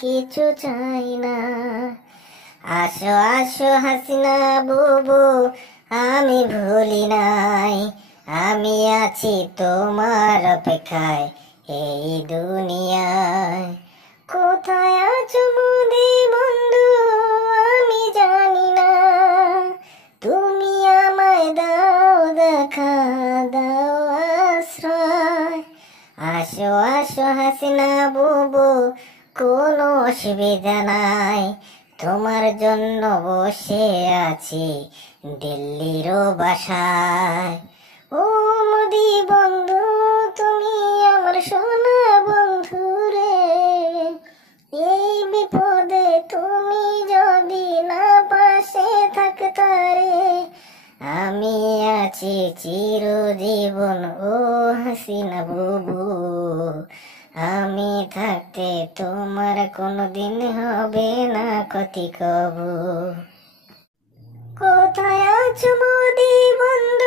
কিছু চাই না। আসো আসো হাসিনা বুবু, আমি ভুলি নাই, আমি আছি তোমার অপেক্ষায় এই দুনিয়ায়। কোথায় আছো মোদি বন্ধু আমি জানি না, তুমি আমায় দাও দেখা, দাও আশ্রয়। আসো আসো হাসিনা বুবু, কোনো অসুবিধা নাই, তোমার জন্য বসে আছি দিল্লির বাসায়। ও মোদি বন্ধু তুমি আমার সোনা বন্ধু রে, এই বিপদে তুমি যদি না পাশে থাকতা রে, আমি আছি চিরজীবন ও হাসিনা বুবু, আমি থাকতে তোমার কোনোদিন হবে না ক্ষতি কবু। কোথায় আছো মোদি বন্ধু